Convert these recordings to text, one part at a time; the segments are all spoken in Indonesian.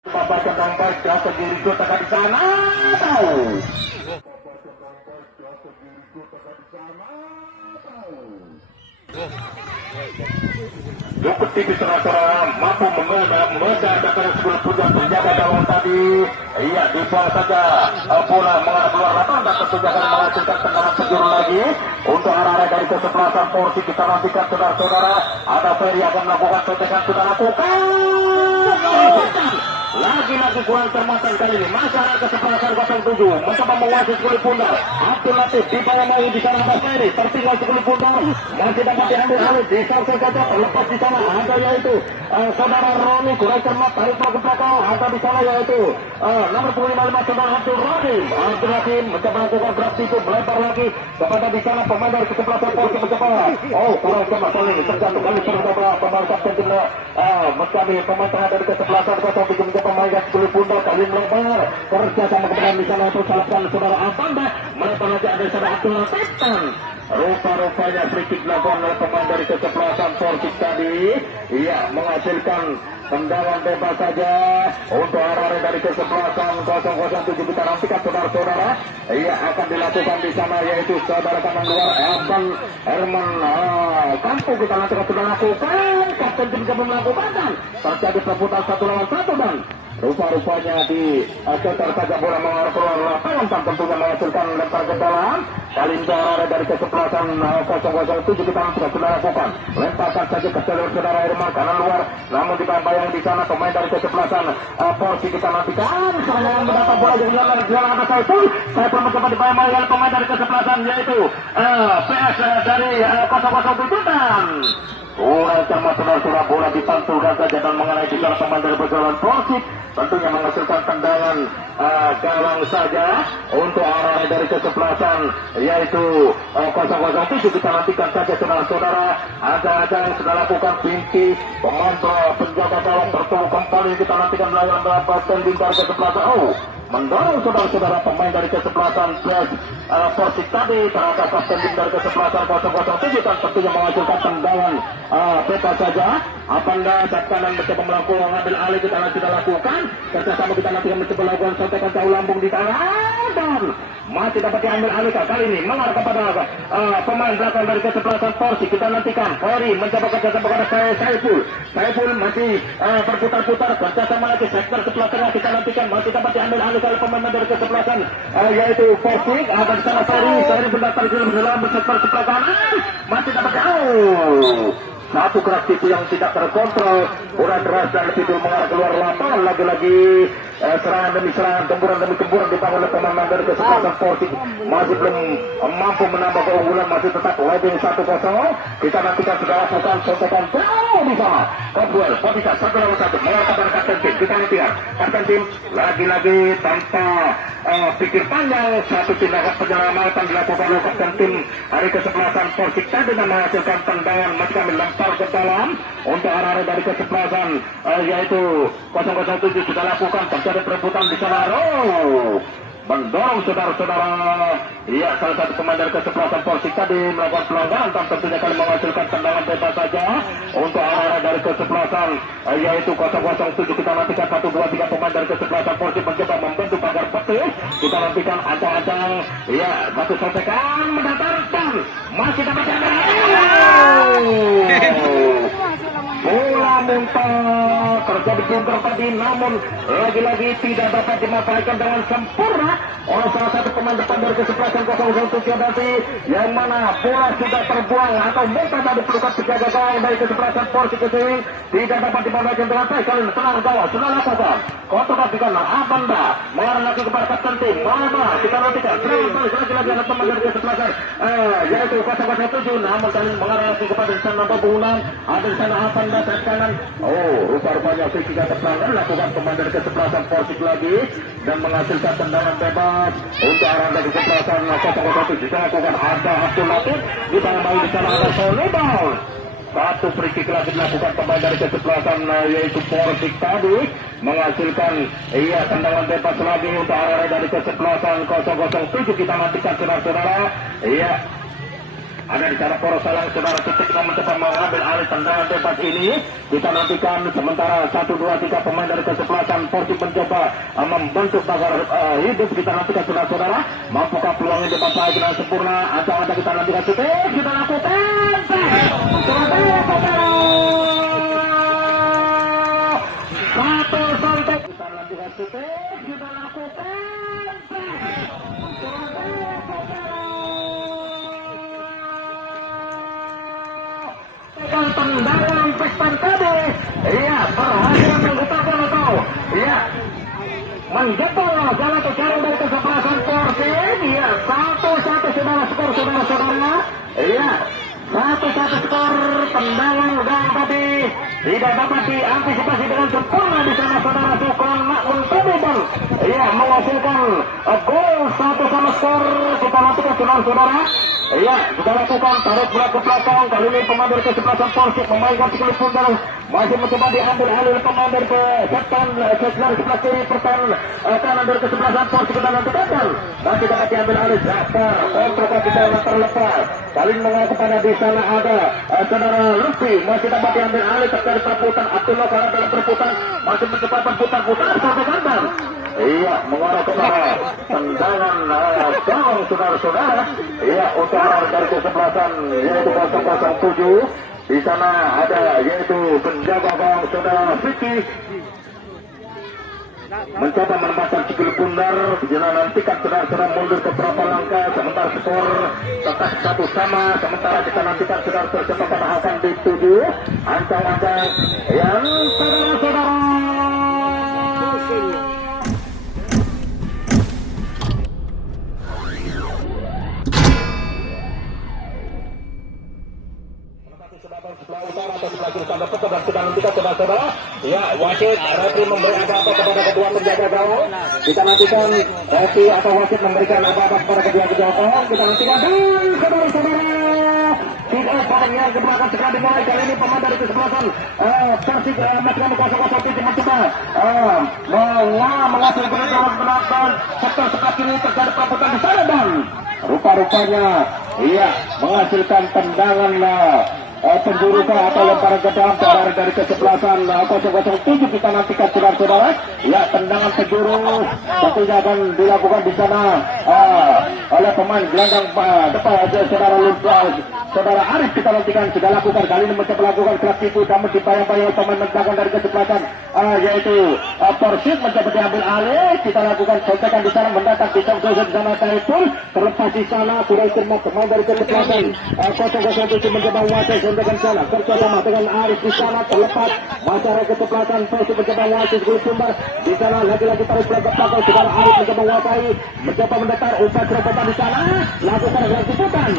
Bapak sedang baca sendiri tekan di sana tahu. Cukup tipis serah-serah mampu mendadak sebuah puja penjaga gawang tadi. Iya, dibuang saja bola mengarah keluar lapangan dan tentunya akan menghasilkan tendangan penjuru lagi untuk arah-arah dari kesebelasan porsi. Kita nantikan saudara-saudara, ada Ferry akan melakukan sotekan, sudah lakukan. Lagi-lagi kurang termakan kali ini. Masalah kesebelasan 07 mencoba menguasai kulit pundar. Abdul Latif di bawah mau di sana Mas Ferry tertinggal kulit pundar. Masih dapat diambil alih di samping kaca terlepas di sana. Ada yaitu saudara Roni kurang cermat tarik ke belakang. Ada di sana yaitu nomor 25 saudara Abdul Rahim. Abdul Rahim mencoba melakukan gerak itu melempar lagi kepada di sana pemain dari kesebelasan porsi mencoba. Oh kurang cermat kali ini terjatuh kali tercoba pemain kapten timnya Meskami pemain tengah dari kesebelasan 07 pemain kulit pundar kali melempar kerja sama kemudian di sana untuk salahkan saudara Abanda melempar lagi ada saudara Abdul Latif. Rupa-rupanya free kick dilakukan oleh pemain dari kesebelasan porsi tadi. Ia menghasilkan tendangan bebas saja untuk arah dari kesebelasan 007. Kita nantikan saudara-saudara, ia akan dilakukan di sana yaitu saudara kanan luar Herman Kampung. Kita nantikan sudah lakukan, kapten tim juga melakukan dan terjadi perebutan 1 lawan 1 dan rupa-rupanya di sekitar saja bola mengarah keluar lapangan dan tentunya menghasilkan lempar ke dalam. Kali ini arah dari kesebelasan 007 kita sudah lakukan, lemparkan saja ke saudara Herman kanan luar, namun dibayang di sana pemain dari kesebelasan porsi. Kita nantikan serangan mendapat bola yang jalan ada saya pun mencoba dibayang oleh pemain dari kesebelasan yaitu PS dari 007 dan kurang cermat saudara, bola dipantulkan saja dan mengenai di sana pemain dari kesebelasan porsi, tentunya menghasilkan tendangan gawang saja untuk arah dari kesebelasan yaitu 007. Kita nantikan saja saudara-saudara, ada yang sudah lakukan pinti pemain penjaga gawang bertemu kembali. Kita nantikan melawan tending dari kesebelasan mendorong saudara-saudara pemain dari kesebelasan porsi tadi terhadap tending dari kesebelasan 007 dan tentunya menghasilkan tendangan bebas saja. Apanda saat kanan mencoba melakukan mengambil alih, kita sudah lakukan kerjasama. Kita nanti mencoba melakukan sontekan jauh lambung di tangan dan masih dapat diambil alih kali ini mengarah kepada pemain belakang dari kesebelasan porsi. Kita nantikan Ferry mencoba kerjasama kepada Saiful masih berputar-putar kerjasama lagi sektor sebelah tengah. Kita nantikan masih dapat diambil alih oleh pemain dari kesebelasan yaitu porsi. Ada di sana Ferry berdasar dalam sektor sebelah kanan masih dapat satu keras itu yang tidak terkontrol, bola deras dan lebih dulu mengarah keluar lapangan. Lagi-lagi serangan demi serangan, temburan demi temburan dibangun oleh pemain dari kesebelasan porsi. Masih belum mampu menambah keunggulan, masih tetap leading 1-0. Kita nantikan sudah lakukan sontekan jauh di sana. Kodwell, Podika 1 lawan 1 mengatakan kapten tim. Kita nantikan kapten tim lagi-lagi tanpa pikir panjang, satu tindakan penyelamatan dilakukan oleh kapten tim dari kesebelasan porsi tadi dan menghasilkan tendangan. Masih kami lempar ke dalam untuk arah dari kesebelasan yaitu 007 sudah lakukan terjadi perebutan di sana. Mendorong saudara-saudara, iya salah satu pemain dari kesebelasan porsi tadi melakukan pelanggaran dan tentunya kali menghasilkan tendangan bebas saja untuk arah dari kesebelasan yaitu 007. Kita nantikan 1, 2, 3 pemain dari kesebelasan porsi mencoba membentuk pagar putih. Kita nantikan ancang-ancang, iya satu sotekan mendatarkan masih dapat bola muntah terjadi bungker tadi, namun lagi-lagi tidak dapat dimanfaatkan dengan sempurna oleh salah satu pemain depan dari kesebelasan 007 tadi, yang mana bola sudah terbuang atau muntah dari pelukan penjaga gawang dari kesebelasan porsi kesini tidak dapat dimanfaatkan dengan baik. Kali ini tenang gawang sudah lakukan kontrol di kanan Abanda mengarah lagi kepada kapten tim Mama. Kita nantikan lagi-lagi ada pemain dari kesebelasan yaitu 007, namun kali ini mengarah lagi kepada di sana Babunan. Ada di sana Abanda saat kanan. Rupa-rupanya tidak terpelanggar lakukan pemain dari kesebelasan porsi lagi dan menghasilkan tendangan bebas untuk arah dari kesebelasan 007. Kita lakukan ada Abdul Latif di bawah di sana ada Solidon. Satu free kick lagi dilakukan pemain dari kesebelasan yaitu porsi tadi menghasilkan tendangan bebas lagi untuk arah dari kesebelasan 007. Kita nantikan saudara-saudara ada di sana poros salang saudara Titik yang mencoba mengambil alih tendangan bebas ini. Kita nantikan sementara 1, 2, 3 pemain dari kesebelasan Persib mencoba membentuk pagar hidup. Kita nantikan saudara-saudara, mampukah peluang ini dapat baik dengan sempurna atau ada kita nantikan Titik, kita lakukan satu sontek, kita nantikan Titik, kita lakukan tendangan Pestan Kade. Iya, berhasil menggetarkan atau iya menjebol jalan terjarang dari kesebelasan Persib. Iya, 1-1 saudara skor saudara-saudara. Iya, 1-1 skor tendangan dan tadi tidak dapat diantisipasi dengan sempurna di sana saudara Sukron Makmun Pemibal. Iya, menghasilkan gol 1-1 skor. Kita lakukan saudara. Iya, kita lakukan tarik bola ke belakang. Kali ini pemain dari kesebelasan Persib memainkan sekali pundar, masih mencoba diambil alih oleh pemain dari Septan sebelah sebelah kiri pertahanan kanan dari kesebelasan Persib. Kita nanti gagal dan tidak dapat diambil alih Zafar. Kontrol kita yang terlepas. Kali ini mengaku pada di sana ada saudara Lutfi, masih dapat diambil alih terkait perputaran Abdullah karena dalam perputaran masih mencoba perputar-putar sampai gagal. Iya, mengarah kepada tendangan gawang saudara-saudara. Iya, untuk arah dari kesebelasan yaitu 007. Di sana ada yaitu penjaga gawang saudara Vicky mencoba menempatkan sikil pundar. Kita nantikan saudara-saudara mundur beberapa langkah sementara skor tetap 1-1. Sementara kita nantikan saudara-saudara cepat pada Hasan di 7 ancang-ancang yang saudara-saudara sebelah utara atau sebelah kiri tanda peta dan kita nantikan saudara-saudara. Ya, wasit referee memberi apa-apa kepada kedua penjaga gawang. Kita nantikan referee atau wasit memberikan apa-apa kepada kedua penjaga gawang. Kita nantikan dan saudara-saudara tidak barang yang ke belakang segera dimulai. Kali ini pemain dari kesebelasan Persib Matraman 007 mencoba menghasilkan jalan penonton sektor sebelah kiri terjadi perebutan di sana dan rupa-rupanya iya menghasilkan tendangan penjuru atau lemparan ke dalam dari kesebelasan 007. Kita nantikan saudara-saudara. Ya, tendangan penjuru tentunya akan dilakukan di sana oleh pemain gelandang depan saudara Arif. Kita nantikan sudah lakukan kali ini mencoba lakukan gerak itu namun dibayang-bayang pemain mendagang dari kesebelasan yaitu Persib mencoba diambil alih. Kita lakukan sontekan di sana mendatang di sana Taiful terlepas di sana sudah cermat pemain dari kesebelasan 007 mencoba menguasai sontekan sana kerjasama dengan Arif di sana terlepas masyarakat kesebelasan Persib mencoba menguasai gol pundar di sana lagi-lagi tarik bola ke belakang saudara Arif mencoba menguasai mencoba mendatar umpan serobotan di sana lakukan lanjutan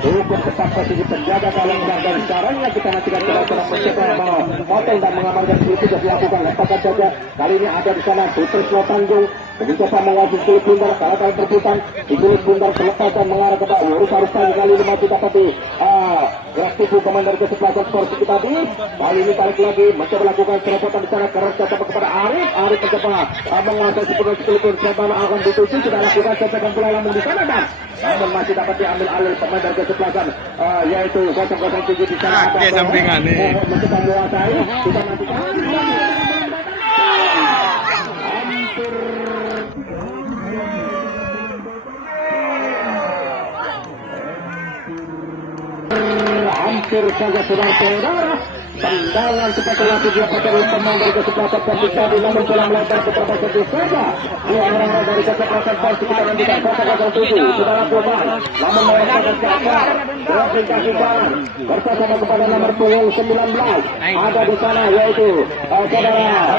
cukup tepat posisi penjaga gawang dan caranya kita nantikan saudara mencoba memotong dan mengamankan itu sudah dilakukan letakkan saja. Kali ini ada di sana Putrisno Tanjung mencoba menguasai kulit bundar karena kali berputar di kulit bundar terlepas dan mengarah ke bawah. Harus kali ini masih dapat di gerak tubuh pemain dari kesebelasan Persib tadi. Kali ini tarik lagi mencoba lakukan serobotan di sana keras coba kepada Arif. Arif mencoba menguasai sepenuhnya kulit bundar akan dituju sudah lakukan coba bola lambung di sana dan namun masih dapat diambil alih pemain dari kesebelasan yaitu 007 di sana. Dia sampingan nih. Mencoba menguasai kita nantikan hampir saja saudara-saudara tendangan seperti yang didapatkan oleh pemain dari kesebelasan Persib tadi namun bola melebar beberapa senti saja orang-orang dari kesebelasan Persib kita nantikan 007 saudara perubahan namun melakukan Jafar beraplikasi jalan bersama kepada nomor punggung 19 ada di sana yaitu saudara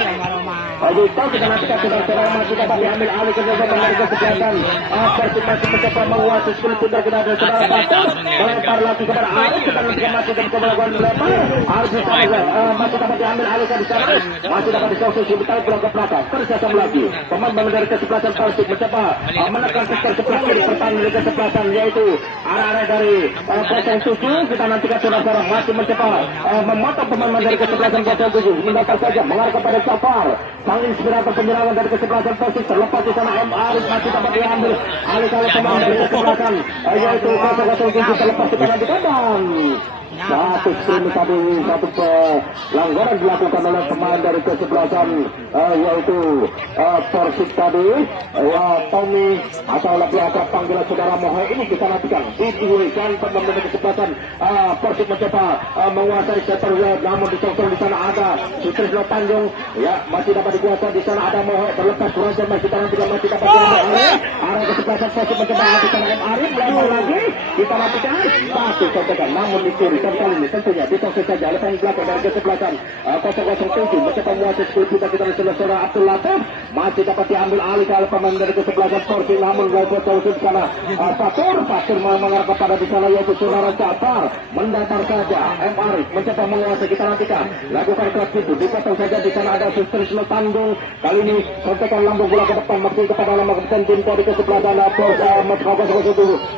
Aduh, kita nantikan saudara-saudara masih dapat diambil alih kerjasama dari kesebelasan Persib masih mencoba menguasai kulit bundar kita ada saudara Pastor melempar lagi kepada Arif. Kita nantikan masih mencoba melakukan melempar Arif masih dapat diambil alih ke sana masih dapat disosisi ditarik bola ke belakang kerjasama lagi pemain dari kesebelasan Persib mencoba menekan sektor sebelah kiri pertahanan dari kesebelasan yaitu arah-arah dari 07. Kita nantikan saudara-saudara masih mencoba memotong pemain dari kesebelasan 07 mendatar saja mengarah kepada Zafar sang inspirator penyerangan dari kesebelasan Persik. Terlepas di sana M. Arif masih dapat diambil alih oleh pemain dari kesebelasan yaitu 007. Terlepas di kanan di kandang. Satu screen tadi, satu pelanggaran dilakukan oleh pemain dari kesebelasan yaitu Persik tadi. Tommy atau lebih akrab panggilan saudara Mohe ini kita nantikan diduikan pemain dari kesebelasan Persik mencoba menguasai setter, namun disosong di sana ada Sutrisno Tanjung ya, masih dapat dikuasai di sana ada Mohe. Terlepas Bronzer masih kita nantikan, masih dapat diambil arah kesebelasan Persik mencoba di sana M. Arif melawan lagi kita nantikan satu contekan, namun dicuri kali ini tentunya disosong saja oleh pemain belakang dari kesebelasan 007 mencoba menguasai skill kita saudara Abdul Latif masih dapat diambil alih oleh pemain dari kesebelasan Persik, namun Robert Tausi di sana Fatur mengarah kepada di sana yaitu saudara Jafar mendatar saja M. Arif mencoba menguasai kita nantikan lakukan keras itu dipotong saja di sana ada Sutrisno Tanjung. Kali ini kontekan lambung bola ke depan maksud kepada nama kapten tim dari kesebelasan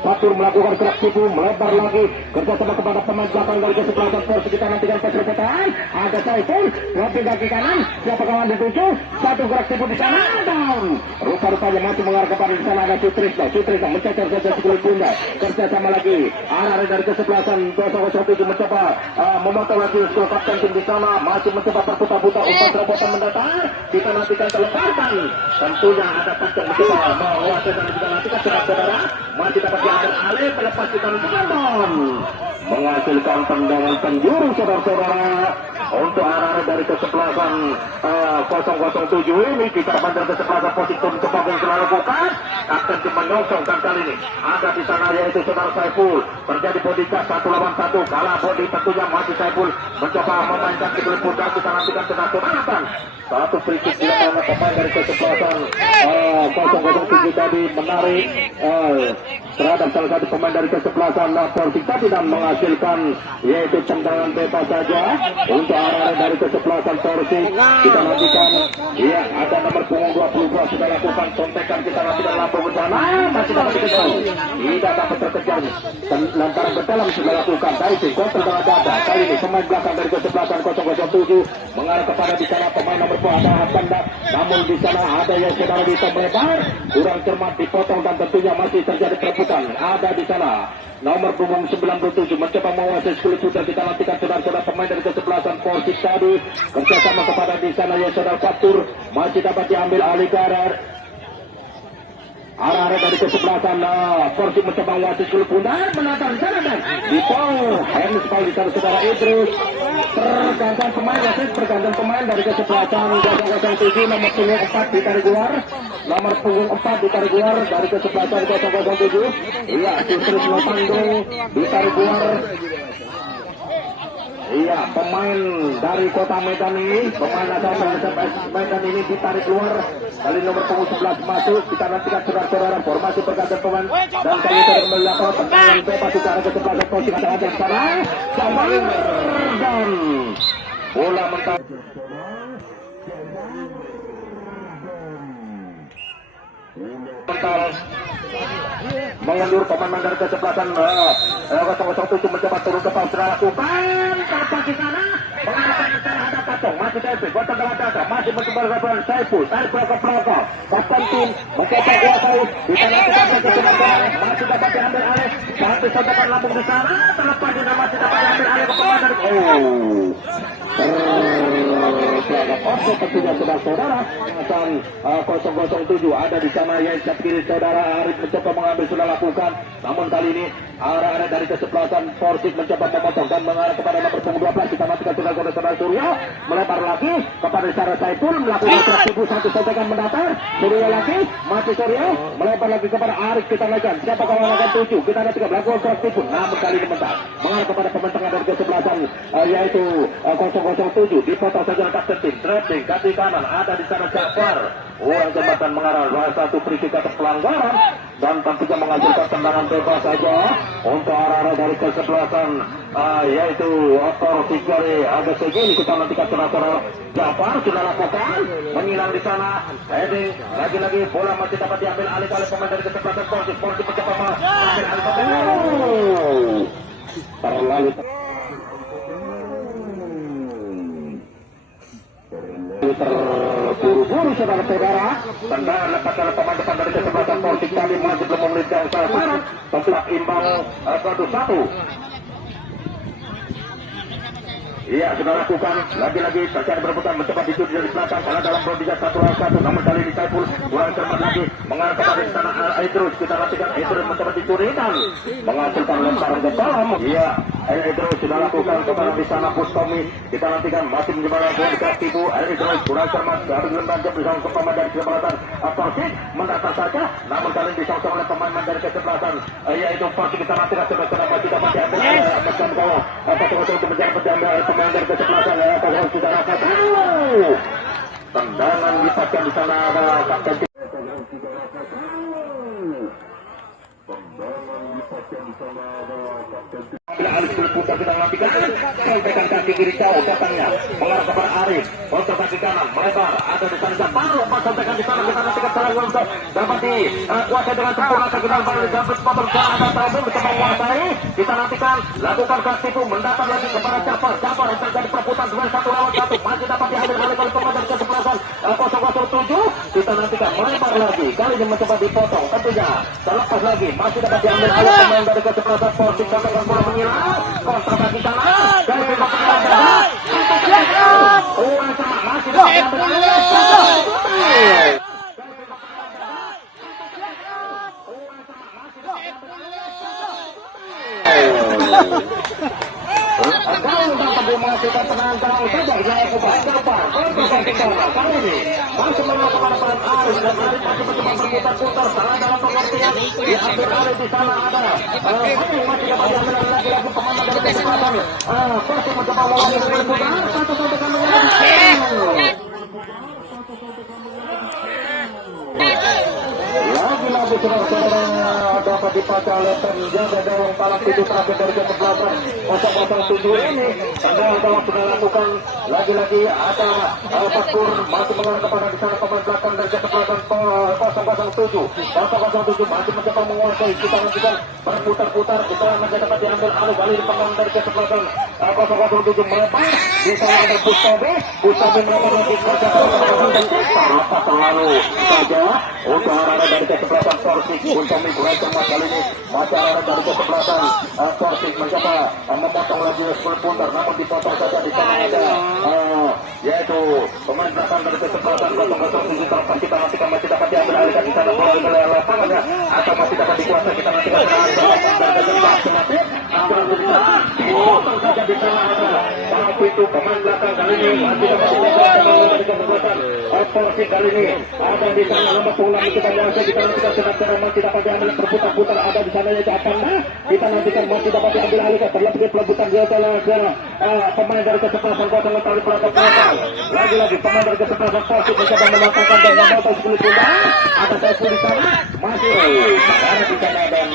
Fatur melakukan keras itu melebar lagi kerjasama kepada pemain belakang dari kesebelasan Persik. Kita nantikan persepetaan ada Saiful lebih kaki kanan, siapa kawan dituju satu gerak tipu di sana down. Rupa-rupanya masih mengarah kepada di sana ada Sutrisno mencecar saja sebuah bunda kerjasama lagi arah dari kesebelasan 007 mencoba memotong lagi skor kapten tim di sana masih mencoba terputar-putar umpan terobosan mendatar kita nantikan terlepaskan tentunya ada Pancong mencoba menguasai dan juga nantikan saudara masih dapat diambil alih melepas kita nantikan menghasilkan tendangan penjuru saudara-saudara untuk arah dari kesebelasan 007 ini kita bandar kesebelasan positif mencoba yang selalu lakukan akan menyosongkan kali ini ada di sana yaitu saudara Saiful terjadi body cast 1 lawan 1 kalah body tentunya masih Saiful mencoba memainkan di belakang dan kita nantikan senang-senangkan satu free kick dilakukan pemain dari kesebelasan 007 tadi menarik terhadap salah satu pemain dari kesebelasan Persik tadi dan menghasilkan yaitu tendangan bebas saja untuk arah dari kesebelasan Persik. Kita nantikan ya ada nomor punggung 22 sudah lakukan contekan kita nantikan lampu bencana masih dapat dikejar tidak dapat terkejar lantaran berdalam sudah lakukan dari tim kontra dengan dada kali ini pemain belakang dari kesebelasan 007 mengarah kepada di sana pemain nomor 2 ada Banda namun di sana ada yang saudara bisa melebar kurang cermat dipotong dan tentunya masih terjadi perebutan ada di sana nomor punggung 97 mencoba menguasai skill sudah kita nantikan saudara-saudara pemain dari kesebelasan Persik tadi kerjasama kepada di sana ya saudara Fatur masih dapat diambil alih karir arah dari kesebelasan Persik mencoba menguasai skill pundak menatang di sana dan dipotong hands ball di sana saudara Idris pergantian pemain wasit pergantian pemain dari kesebelasan 007 nomor punggung 4 ditarik keluar nomor punggung 4 ditarik keluar dari kesebelasan 007 iya Sutrisno Tanjung ditarik keluar iya pemain dari Kota Medan ini pemain asal Medan ini ditarik keluar kali nomor punggung 11 masuk kita nantikan saudara-saudara formasi pergantian pemain dan kali ini melakukan tendangan bebas secara kesebelasan Persik ada sekarang Jamal dan bola mental mengendur pemain dari kesebelasan 007 mencoba turun ke bawah sudah lakukan apa di sana mengarahkan ke sana ada Pancong masih Saiful buatan dalam dada masih mencoba lakukan Saiful tarik ke belakang kapten tim mencoba kuasai di sana masih dapat diambil alih satu sontakan lambung di sana terlepas di sana masih dapat diambil alih ke pemain dari Oke tentunya saudara-saudara dan 007 ada di sana yang cat kiri saudara Arif mencoba mengambil sudah lakukan namun kali ini arah dari kesebelasan Persik mencoba memotong dan mengarah kepada nomor punggung 12 kita matikan saudara Surya melebar lagi kepada Sarah Saiful melakukan serang satu sontakan mendatar Surya lagi masih Surya melebar lagi kepada Arif kita naikkan siapa kawan akan 7 kita nantikan melakukan serang namun kali ini mentar mengarah kepada pemain tengah dari kesebelasan yaitu 007 dipotong saja kapten tim trapping kaki kanan ada di sana Jafar uang jembatan mengarah satu free kick atas pelanggaran dan tentunya menghasilkan tendangan bebas saja untuk arah dari kesebelasan yaitu Persik dari agak segini kita nantikan saudara Jafar sudah lakukan menyilang di sana heading lagi-lagi bola masih dapat diambil alih oleh pemain dari kesebelasan Persik mencoba mengambil alih terlalu terburu-buru saudara-saudara. Tendangan lepas dari pemain depan dari kesebelasan Persik tadi masih belum memiliki sasaran. Tetap imbang 1-1. Iya, sudah lakukan lagi-lagi terjadi berebutan mencoba dicuci dari belakang karena dalam berbijak 1-1, namun kali ini Saiful kurang cermat lagi mengarah kepada istana Idrus. Kita nantikan Idrus mencoba dicurikan menghasilkan lemparan ke dalam. Iya, Idrus sudah lakukan kepada di sana Bustomi. Kita nantikan masih menjadi bola dekat ibu Idrus kurang cermat harus lembaga bersama pemain dari kesebelasan Persik mendatang saja, namun kali ini disosong oleh pemain dari kesebelasan yaitu Persik. Kita nantikan sudah masih dapat diambil macam bawah untuk menjadi penjambil pemain dari kesebelasan kalau sudah dapat tendangan dipaskan di sana adalah kapten Alif berputar kita melakukan sampaikan kaki kiri jauh datangnya mengarah kepada Arif untuk kaki kanan melebar ada di sana baru sampaikan di sana kita nantikan serangan untuk dapat dikuasai dengan sempurna kaki kanan baru dapat pemerintah ada mencoba menguasai kita nantikan lakukan kaki itu mendapat lagi kepada Jafar untuk jadi perputaran duel 1-1 masih dapat diambil oleh pemain dari kesebelasan 007 kita nantikan melebar lagi kali ini mencoba dipotong tentunya terlepas lagi masih dapat diambil oleh pemain dari kesebelasan Persik sampaikan bola menyilang kontra kaki kanan dari pemain masih dapat diambil kalau dapat dimasukkan penantang saja saya coba kali ini masih melakukan peran Arif dan Arif masih mencoba berputar-putar salah dalam pengertian diambil Arif di sana ada masih dapat diambil lagi pemain dari kesempatan Persik mencoba melakukan berputar satu-satu kami lagi saudara-saudara dapat dipakai oleh penjaga gawang palang pintu terakhir dari kesebelasan 007 ini tendangan gawang sudah lakukan lagi-lagi ada Paskur masih mengarah kepada di sana pemain belakang dari kesebelasan 007 masih mencoba menguasai kita nantikan berputar-putar kita masih dapat diambil alih kali di pemain dari kesebelasan 007 melebar di sana ada Bustomi melebar lagi kerja terlepas terlalu saja untuk arah dari kesebelasan Persik Bustomi kurang cermat kali ini masih arah dari kesebelasan Persik mencoba memotong lagi 10 putar namun dipotong saja di sana ada yaitu pemain belakang dari kesebelasan 007 terlepas kita nantikan masih dapat diambil alih di sana bola oleh lapangannya atau masih dapat dikuasai kita nantikan dipotong saja di sana ada palang pintu pemain belakang kali ini masih dapat dikuasai dari kesebelasan Persik kali ini ada di sana nomor 6 kita menguasai kita nantikan sedang masih dapat diambil berputar-putar ada di sana yaitu Apanda kita nantikan masih dapat diambil alih terlebih pelebutan dia oleh pemain dari kesebelasan kosong tali pelakon lagi-lagi pemain dari kesebelasan Persik mencoba mematangkan dan memotong 10 pundak ada Saiful di sana masih ada di sana dan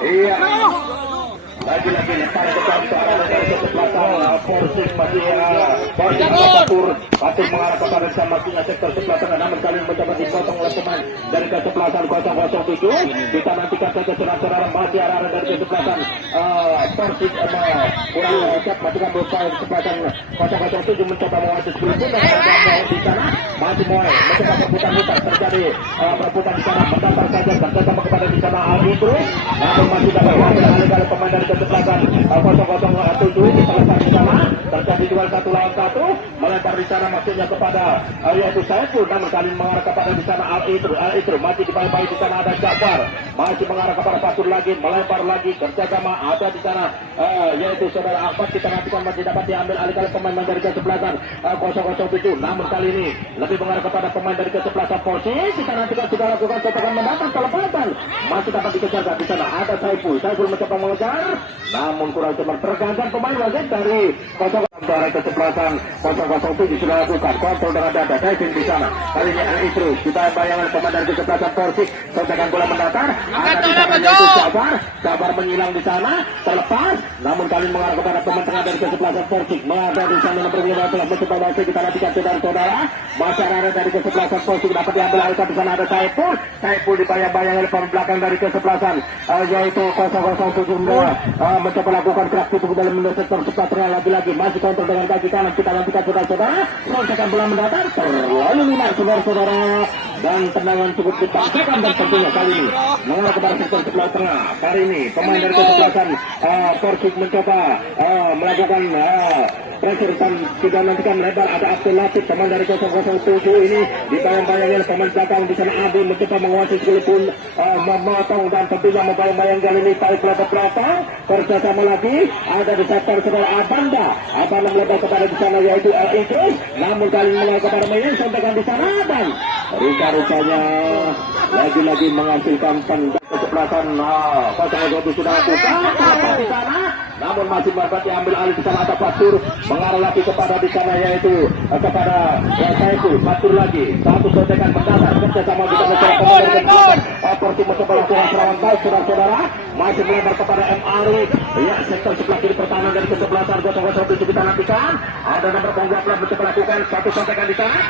iya lagi-lagi lempar ke arah dari kesebelasan Persik masih Persik Patur mengarah kepada masihnya sektor sebelah tengah namun kali ini mencoba dipotong oleh pemain dari kesebelasan 007 kita nantikan saja saudara-saudara masih arah dari kesebelasan Persik kurang siap masih kan berusaha kesebelasan 007 mencoba menguasai 10 pun dan di sana masih mulai mencoba berputar-putar terjadi berputar di sana mendatar saja bersama kepada di sana Idrus namun masih dapat mengambil alih pemain dari kesebelasan 007 diselesaikan di sana terjadi duel 1-1 melebar di sana maksudnya kepada yaitu Saiful namun kali mengarah kepada di sana Al-Idru masih dibayi di sana ada Jafar masih mengarah kepada Pasur lagi melebar lagi kerjasama ada di sana yaitu saudara Ahmad kita nantikan masih dapat diambil alih kali pemain dari kesebelasan 007 namun kali ini lebih mengarah kepada pemain dari kesebelasan Persik kita nantikan sudah lakukan setekan mendatang kelepatan masih dapat dikejar di sana ada Saiful mencoba mengejar namun kurang cepat tergantung pemain wasit dari 0 dari kesebelasan 007 sudah lakukan kontrol dengan dada diving di sana kali ini Al-Idru kita bayangkan pemain dari kesebelasan Persik setekan bola mendatar ada di sana yaitu Jafar menyilang di sana terlepas namun kali ini mengarah kepada pemain tengah dari kesebelasan Persik ada di sana nomor 5 telah mencoba wasit kita nantikan saudara-saudara masyarakat dari kesebelasan Persik dapat diambil alih di sana ada Saiful dibayang-bayang oleh pemain belakang dari kesebelasan yaitu 007 mencoba lakukan gerak itu dalam sektor sebelah tengah lagi-lagi masih kontrol dengan kaki kanan. Kita nantikan saudara-saudara. Rontakan bola mendatar terlalu lunak saudara-saudara. Dan tendangan cukup dipaksakan dan tentunya kali ini mengarah kepada sektor sebelah tengah. Kali ini pemain dari kesebelasan Persik mencoba melakukan pressure dan tidak nantikan lebar. Ada Abdul Latif pemain dari 007 ini dibayang-bayangi oleh pemain belakang di sana. Adi mencoba menguasai sekalipun memotong dan tentunya membayang-bayang kali ini tarik lebar belakang. Kerjasama lagi ada di sektor saudara Abanda melebar kepada di sana yaitu El Idris. Namun kali ini mengarah kepada Mayan sampaikan di sana dan rupa-rupanya lagi-lagi menghasilkan tendangan kesebelasan. Pasang sudah lakukan di sana. Namun masih dapat diambil alih di sana. Ada Pastur mengarah lagi kepada di sana yaitu kepada Saifu. Pastur lagi satu sotekan mendasar kerjasama di sana Persik mencoba lakukan serangan baik saudara-saudara. Masih melebar kepada M. Arif. Ya, sektor sebelah kiri pertahanan dari kesebelasan 007 kita nantikan. Ada nomor punggung mencoba lakukan satu sotekan di sana.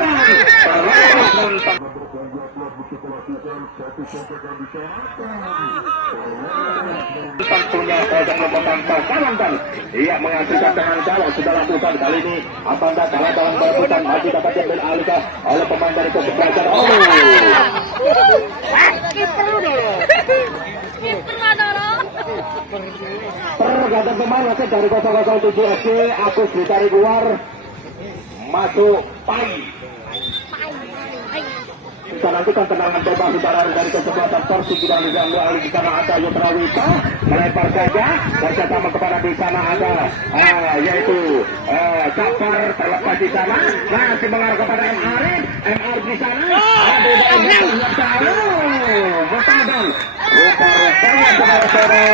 Tentunya Ojek memegang kawan dan ia menghasilkan dengan gawang sudah lakukan kali ini. Abanda kalah dalam berebutan masih dapat diambil alih oleh pemain dari kesebelasan. Pergantian pemain masih dari 007 FC. Agus ditarik keluar masuk Pai. Kita nantikan tendangan bebas saudara dari kesebelasan Persik sudah diganggu alih di sana. Ada Yutra Wita melempar saja bersama kepada di sana ada yaitu Jafar terlepas di sana masih mengarah kepada M. Arif di sana ada yang tahu bertandang rupa-rupanya saudara-saudara.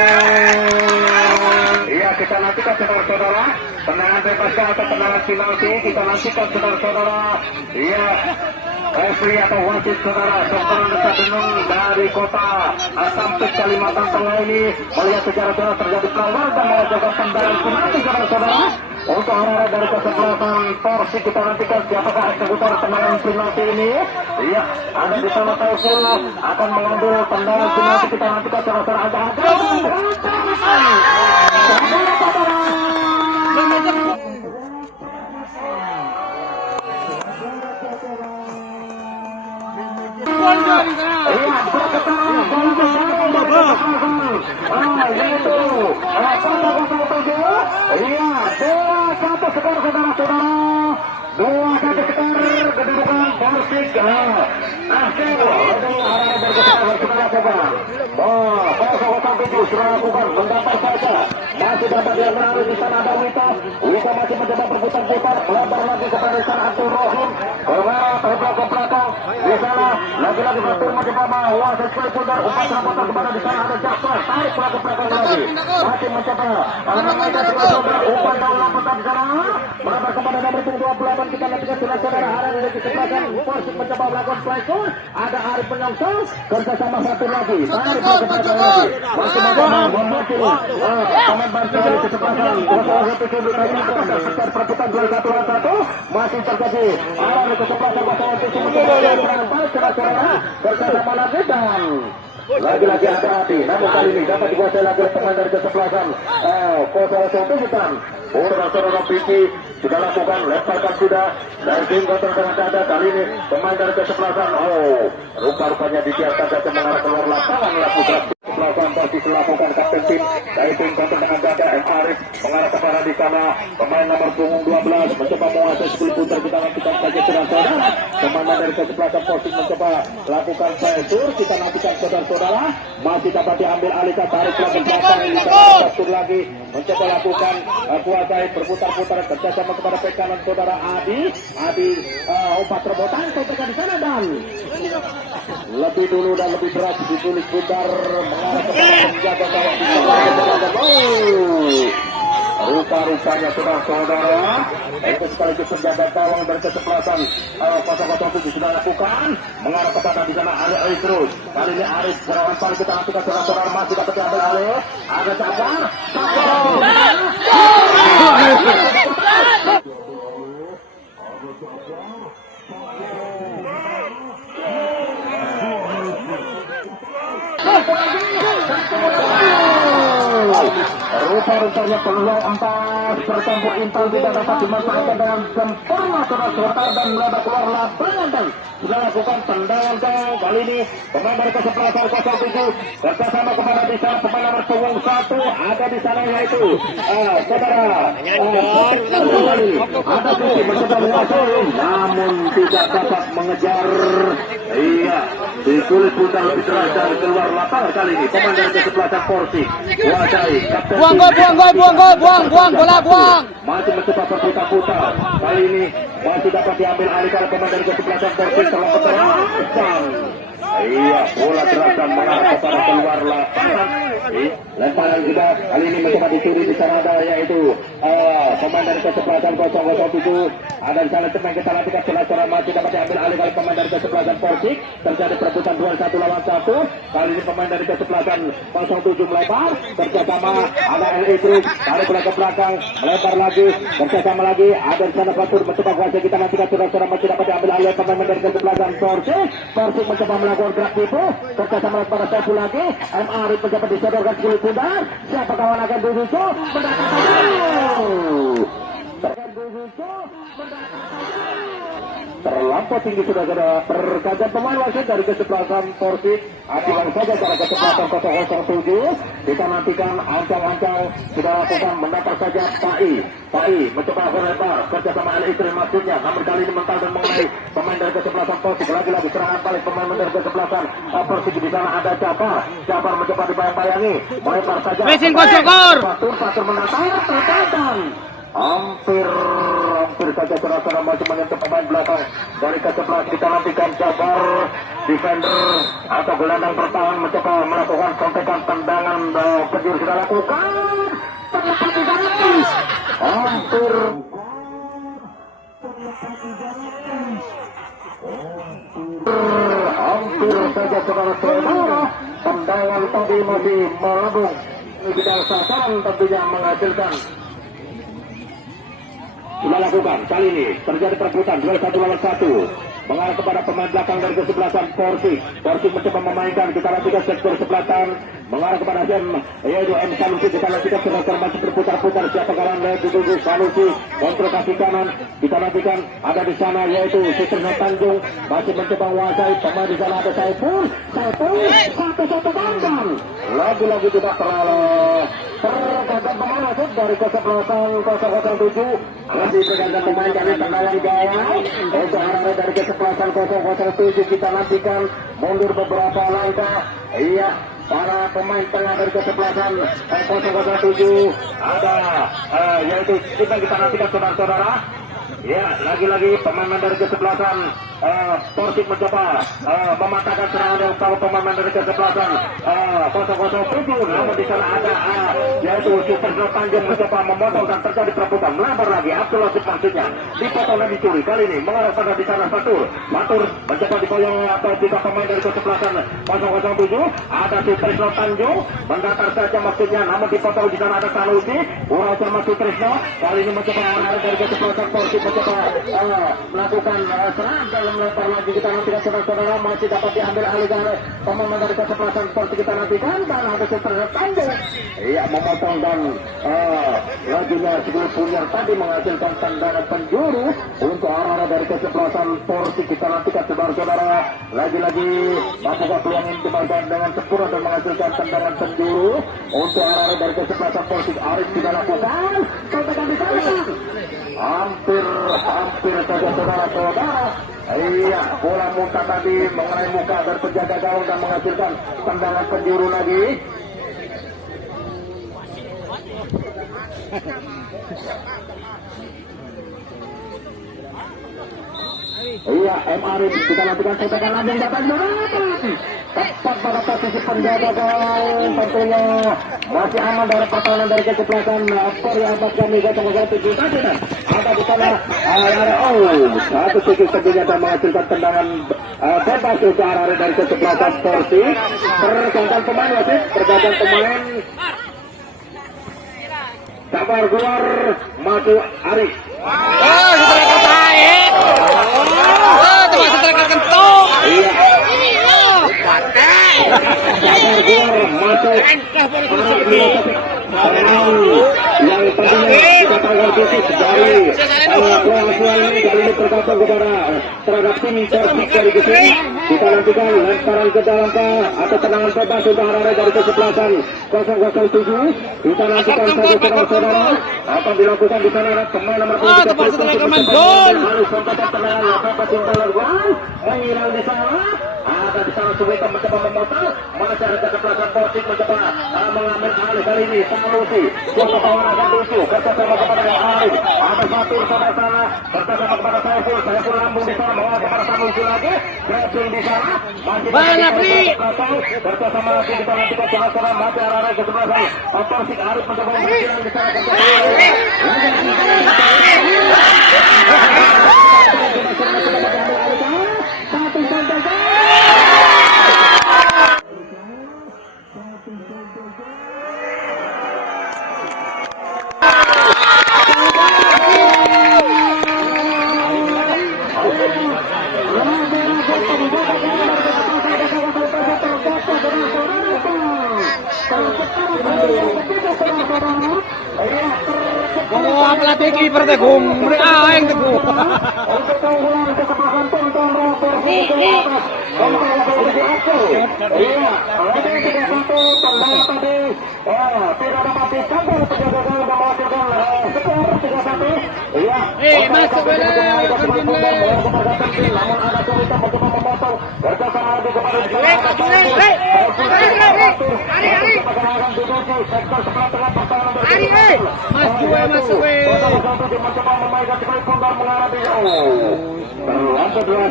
Iya kita nantikan saudara-saudara tendangan bebas atau tendangan penalti kita nantikan saudara-saudara. Iya referee atau wasit saudara Dr. Nesa Benung dari kota Sampit Kalimantan Tengah ini melihat sejarah terjadi pelanggaran dan melakukan tendangan penalti saudara-saudara. Untuk arah dari kesebelasan Persik kita nantikan siapakah eksekutor tendangan penalti ini. Iya ada di sana Taiful akan mengambil tendangan penalti kita nantikan saudara-saudara. Ada masih dapat dia menarik di sana ada Wita masih mencoba berputar putar melebar lagi kepada sana Abdul Rohim terbelakang ke belakang di sana lagi-lagi Fatur mencoba menguasai sekalipun dan umpan rambutan kepada di sana ada Jafar tarik ke belakang lagi masih mencoba umpan daun rambutan di sana melebar kepada nomor 28 kita nantikan saudara arah dari kesebelasan Persik mencoba melakukan flyshot ada Arif menyongsong kerjasama satu lagi tarik ke belakang lagi masih mencoba membantu pemain bantu dari kesebelasan sekitar perebutan 2-1 masih terjadi arah dari kesebelasan bersama lagi dan lagi-lagi hati-hati namun kali ini dapat dikuasai lagi pemain dari kesebelasan Kota Sopitan. Saudara Piki sudah lakukan lemparkan sudah dari tim kontrol dengan dada kali ini pemain dari kesebelasan rupa-rupanya dibiarkan saja mengarah keluar lapangan lakukan kesebelasan pasti melakukan kapten tim dari tim kontrol dengan dada M. Arif mengarah kepada di sana pemain nomor punggung 12 mencoba menguasai 10 putar kita nantikan saja saudara pemain dari kesebelasan Persik mencoba lakukan pressure kita nantikan saudara-saudara masih dapat diambil alih tarik lagi belakang di sana Pastur lagi mencoba lakukan kuasai berputar-putar kerjasama kepada bek kanan saudara Adi umpan terobosan saudara di sana dan lebih dulu dan lebih berat ditulis putar mengarah kepada penjaga gawang di sana rupa-rupanya saudara-saudara itu sekaligus penjaga gawang dari kesebelasan 007 sudah lakukan mengarah kepada di sana Arif terus kali ini Arif serangan paling kita lakukan saudara-saudara masih dapat diambil alih ada Jafar rupa-rupanya peluang empat bertempur Intan tidak dapat dimanfaatkan dengan sempurna saudara dan melebar keluar lapangan dan sudah lakukan tendangan kali ini pemain dari kesebelasan 07 bersama kepada di sana pemain nomor punggung 1 ada di sana yaitu saudara ada sisi mencoba menguasai namun tidak dapat mengejar. Iya, di kulit putar lebih keras dan keluar lapangan kali ini pemain dari kesebelasan Porsi kuasai kapten buang bola. masih mencoba berputar-putar kali ini masih dapat diambil alih oleh pemain dari kesebelasan Porsi terlalu terang. Iya, bola gerakan mengarah kepada keluar lapangan. Lemparan juga kali ini mencoba dicuri di sana ada yaitu pemain dari kesebelasan 007 ada di sana pemain kita lakukan secara masih dapat diambil alih oleh pemain dari kesebelasan Persik. Terjadi perebutan 2-1 lawan 1. Kali ini pemain dari kesebelasan 07 melebar bersama ada Idris tarik bola ke belakang melebar lagi bersama lagi ada di sana Fatur mencoba kuasa kita nantikan saudara masih dapat diambil alih oleh pemain dari kesebelasan Persik. Persik mencoba melakukan gerak tipu bersama pada satu lagi M. Arif mencoba disodorkan kulit pundar. Siapa kawan akan Duduso terlampau tinggi sudah pergantian pemain wasit dari kesebelasan Persik. Atikan saja cara kesebelasan 007 kita nantikan ancang-ancang sudah lakukan mendapat saja Pai mencoba berlebar kerjasama El Istri maksudnya namun kali ini mental dan mengenai pemain dari kesebelasan Persik. Lagi-lagi serangan balik pemain dari kesebelasan Persik. Di sana ada Jafar mencoba dibayang-bayangi melebar saja Fatur menatang terkadang hampir saja saudara masih menyentuh pemain belakang dari kesebelasan. Kita nantikan Jafar defender atau gelandang bertahan mencoba melakukan kontekan tendangan penjuru sudah lakukan hampir saja saudara tendangan tadi masih melambung tidak sasaran tentunya menghasilkan. Sudah lakukan kali ini terjadi perebutan 2-1 lawan 1 mengarah kepada pemain belakang dari kesebelasan Persik. Persik mencoba memainkan kita nantikan sektor selatan mengarah kepada yaitu M. Sanusi. Kita nantikan sebentar masih berputar-putar siapa kawan dituju Sanusi kontrol kaki kanan kita nantikan ada di sana yaitu Suterno Tanjung masih mencoba menguasai pemain di sana ada Saiful satu tangan lagi-lagi tidak terlalu tergantung pemain wasit dari kesebelasan 007 masih tergantung pemain dari tendangan gaya untuk arah dari kesebelasan 007 kita nantikan mundur beberapa langkah. Iya, para pemain tengah dari kesebelasan 007 ada yaitu kita nantikan saudara-saudara. Ya, lagi-lagi pemain dari kesebelasan Persik mencoba mematahkan serangan yang tahu pemain dari kesebelasan 007 namun di sana ada yaitu Suterno Tanjung mencoba memotong dan terjadi perebutan melebar lagi Abdul Latif maksudnya dipotong dan dicuri kali ini mengarah pada di sana Fatur mencoba diboyong atau tiga pemain dari kesebelasan 007 ada Suterno Tanjung mendatar saja maksudnya namun dipotong di sana ada Sanusi Ural sama Sutresno kali ini mencoba arah dari kesebelasan Persik mencoba melakukan serangan dalam lempar lagi kita nantikan saudara-saudara masih dapat diambil alih oleh pemain dari kesebelasan Persik kita nantikan dan ada Suterno Tanjung iya memotong dan lajunya sebelum punya tadi menghasilkan tendangan penjuru untuk arah dari kesebelasan Persik kita nantikan saudara-saudara lagi-lagi apakah peluang ini dimainkan dengan sempurna dan menghasilkan tendangan penjuru untuk arah dari kesebelasan Persik. Arif tidak lakukan kontekan di sana hampir saja saudara-saudara. Iya, bola muka tadi mengenai muka dan penjaga gawang dan menghasilkan tendangan penjuru lagi. Iya, M. Arif kita lakukan kontekan lagi yang dapat tepat pada posisi penjaga gawang tentunya masih aman dari pertahanan dari kesebelasan Korea Abad kami 007 tadi ada di sana satu sisi tentunya dan menghasilkan tendangan bebas untuk arah dari kesebelasan Persik. Pergantian pemain wasit pemain sabar keluar maju Arif sabar keluar masuk yang tadinya kita tanggal kritis dari Kroasia ini kali ini bergantung kepada terhadap tim Persik dari Gesing. Kita nantikan lemparan ke dalam atau tendangan bebas untuk arah dari kesebelasan 007. Kita nantikan saudara-saudara apa dilakukan di sana pemain nomor 23 harus sempat tendangan bebas untuk mengilang di sana. Ada di sana Suwita mencoba memotong, masih ada kesebelasan Persik mencoba mengambil alih kali ini Sanusi untuk menggunakan lucu bersama kepada Arif. Ada satu saudara sana bersama kepada Saiful lambung di sana mengarah kepada Sanusi lagi. Dressing di sana masih bersama lagi kita nantikan saudara mati arah ke sebelah sana. Persik Arif mencoba mengilang di sana. Oh, pelatih kiper teguh, mereka yang teguh. Masuk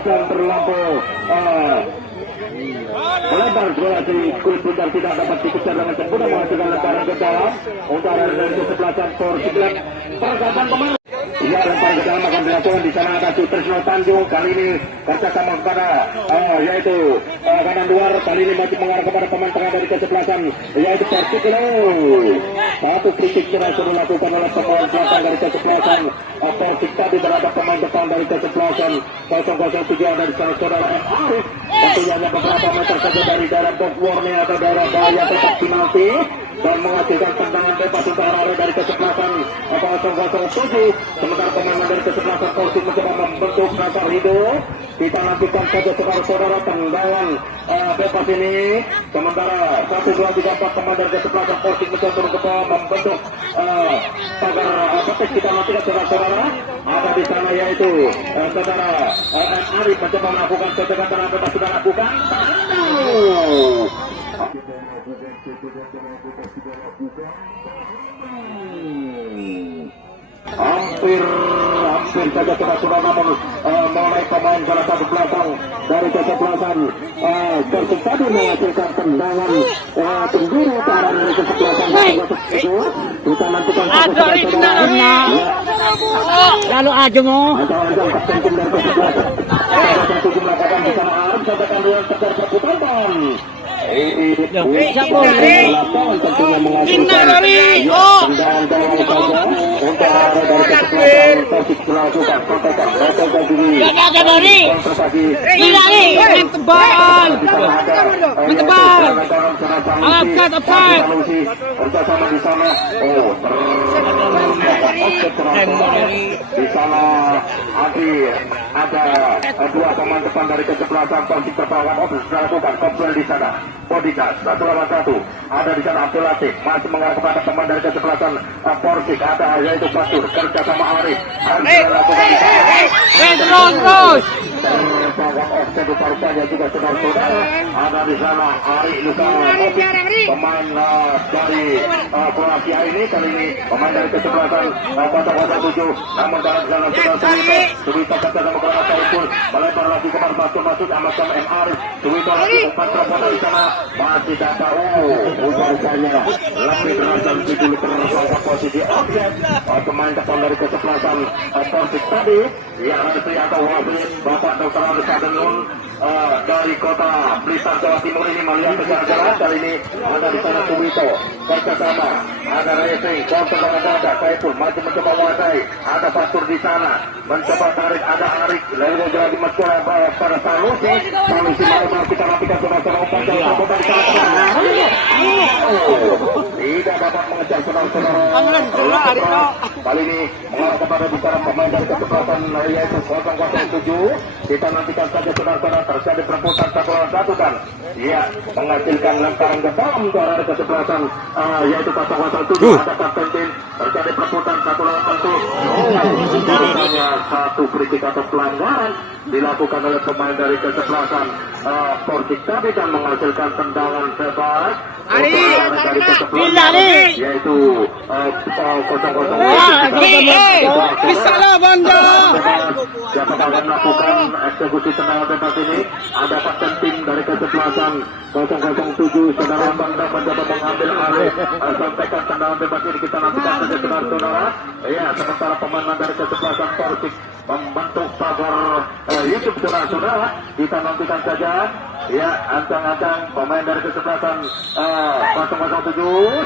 terlampau melebar bola dari kulit bundar tidak dapat dikejar dengan sempurna menghasilkan lemparan ke dalam untuk arah dari kesebelasan Persik. Pergerakan pemain ia lemparan ke dalam akan dilakukan di sana ada Sutrisno Tanjung kali ini kerjasama kepada yaitu kanan luar kali ini masih mengarah kepada pemain tengah dari kesebelasan yaitu Persik. Satu kritik yang sudah dilakukan oleh pemain belakang dari kesebelasan Persik tadi terhadap pemain depan dari kesebelasan 007 ada di sana saudara Arif. Tentunya hanya beberapa meter saja dari daerah box warning atau daerah bahaya tetap penalti dan menghasilkan tendangan bebas untuk arah dari kesebelasan 007. Sementara pemain dari kesebelasan Persik mencoba membentuk kasar hidup. Kita nantikan saja saudara-saudara tendangan bebas ini. Sementara 1, 2, 3, 4 pemain dari kesebelasan Persik mencoba membentuk pagar betis. Kita nantikan saudara-saudara ada di sana yaitu saudara Arif mencoba melakukan tendangan bebas sudah lakukan. Hampir saja sudah namun mulai pemain salah satu belakang dari kesebelasan Persik tadi menghasilkan tendangan penjuru ke arah dari kesebelasan kita nantikan lalu aja mau ajang kapten tim dari kesebelasan satu melakukan di sana Arif sampai kalian tegar perputaran. siapa tentunya menghasilkan tendangan saja untuk arah dari kesebelasan Persik melakukan kontekan tebal bersama di sana di sana ada dua pemain depan dari kesebelasan Persik terpawan melakukan kontrol di sana. Bodyguard 1 lawan 1 ada di sana Abdul Latif masih mengarah kepada pemain dari kesebelasan Persik ada yaitu Batur kerja sama Arif melakukan di sana terus terpawan offset rupanya juga saudara-saudara ada di sana Ari Luka pemain dari Kroasia ini kali ini pemain dari kesebelasan 007 namun dalam jalan Suwita kerja sama Kroasia itu melebar lagi kepada masuk Ahmad Sam M. Arif Suwita lagi umpan teropon di sana masih tak tahu upayanya lebih berasal di dulu posisi objek pemain depan dari kesebelasan Persik tadi Ya, Resi atau Wasit Bapak Dr. Agus Sadenun dari kota Blitar, Jawa Timur ini melihat secara jelas. Kali ini ada di sana Suwito bersama ada Racing kontra dengan Dada Saiful masih mencoba menguasai. Ada Fatur di sana mencoba tarik, ada Arik lalu jalan di Maskara pada Sanusi mau kita nantikan saudara-saudara umpan yang terbuka di sana. Tidak dapat mengejar saudara-saudara. Kali ini mengarah kepada bicara pemain dari kesempatan yaitu 007. Kita nantikan saja saudara-saudara terjadi perebutan 1-1 dan ya menghasilkan lemparan ke dalam dari kesempatan yaitu 007. Ada kapten tim terjadi perebutan 1-1. Hanya satu kritik atau pelanggaran dilakukan oleh pemain dari kesebelasan Persik tadi dan menghasilkan tendangan bebas dari kesebelasan yaitu 0-0. Bisa lah Banda. Siapa akan melakukan eksekusi tendangan bebas ini? Ada kapten tim dari kesebelasan 007 saudara Banda mencoba mengambil alih sampaikan tendangan bebas ini kita nantikan saja saudara-saudara. Ya, sementara pemain dari kesebelasan Persik membentuk pagar YouTube saudara-saudara. Kita nantikan saja. Ya, ancang-ancang pemain dari kesebelasan 007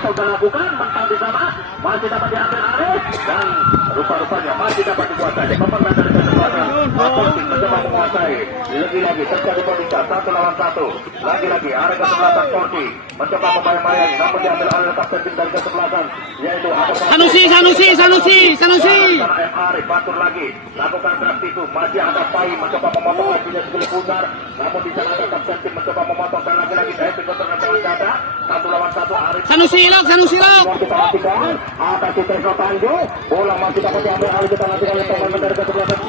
sudah lakukan mentang di sana masih dapat diambil alih dan rupa-rupanya masih dapat dikuasai. Pemain dari kesebelasan Persik mencoba menguasai. Lagi-lagi terjadi perbincangan 1-1. Lagi-lagi area kesebelasan Persik mencoba membayang-bayangi namun diambil alih kapten tim dari kesebelasan yaitu Sanusi. Arif Batur lagi lakukan gerak itu masih ada Pai mencoba memotong lakinya sekali putar namun di sana ada kapten tim mencoba memotong dan lagi-lagi saya tinggal dengan dada 1-1 Arif Sanusi lok. kita nantikan atas Citra Tanjung bola masih dapat diambil alih kita nantikan oleh pemain dari kesebelasan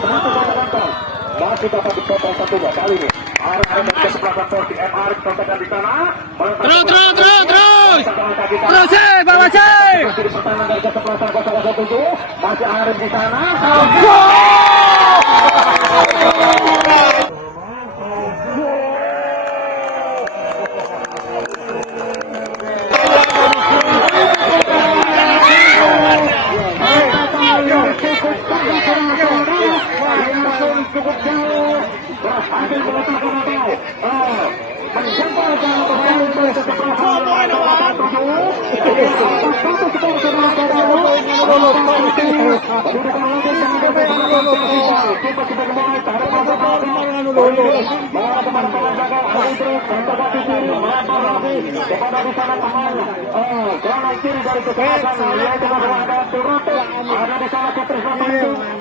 masih dapat dipotong satu kali ini Arif dari kesebelasan Persik Arif kontakkan di sana Terus bawa cek. pertahanan dari kesebelasan 007 masih Arif di sana. Cukup jauh berhasil meletakkan menjemput pemain dari kesebelasan 007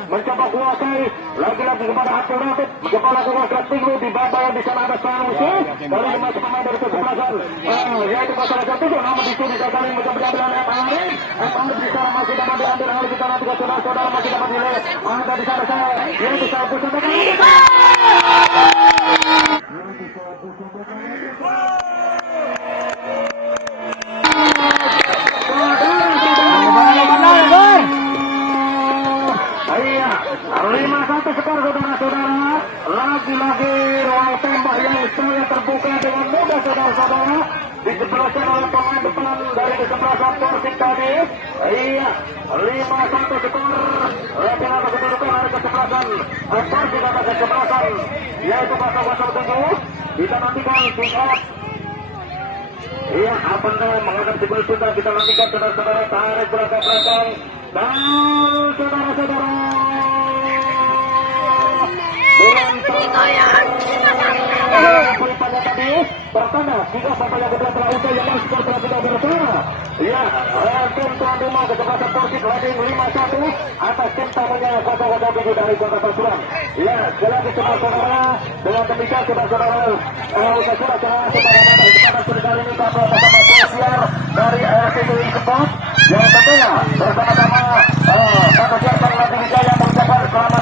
mencoba kuasai lagi-lagi kepada Abdul Rafid mencoba lakukan strategi di bawah di sana ada Sanusi kali ini masih pemain dari kesebelasan yaitu 007 namun dicuri kali ini mencoba diambil oleh Arif di sana masih dapat diambil oleh kita nanti saudara-saudara masih dapat nilai ada di sana saya yaitu saya pusat iya 5-1 skor saudara-saudara lagi-lagi ruang tembak yang sangat terbuka dengan mudah saudara-saudara disebelahkan oleh pemain depan dari kesebelasan Persik tadi iya 5-1 skor dengan kedudukan dari kesebelasan Persik atas kesebelasan yaitu 007 kita nantikan pick up. Iya, apa menghadapi gol tunggal kita nantikan saudara-saudara tarik belakang dan saudara-saudara pada tadi pertanda jika bapak yang kedua telah usai yang skor telah tidak bersama ya tim tuan rumah kesebelasan Persik leading 5-1 atas tim tamunya 007 dari Kota Pasuruan ya sekali lagi saudara-saudara dengan demikian saudara-saudara usai saudara-saudara kepada kali ini kita bersama Siar dari RTI Kepot yang tentunya bersama-sama Kata Siar Bang Lati Wijaya mengucapkan selamat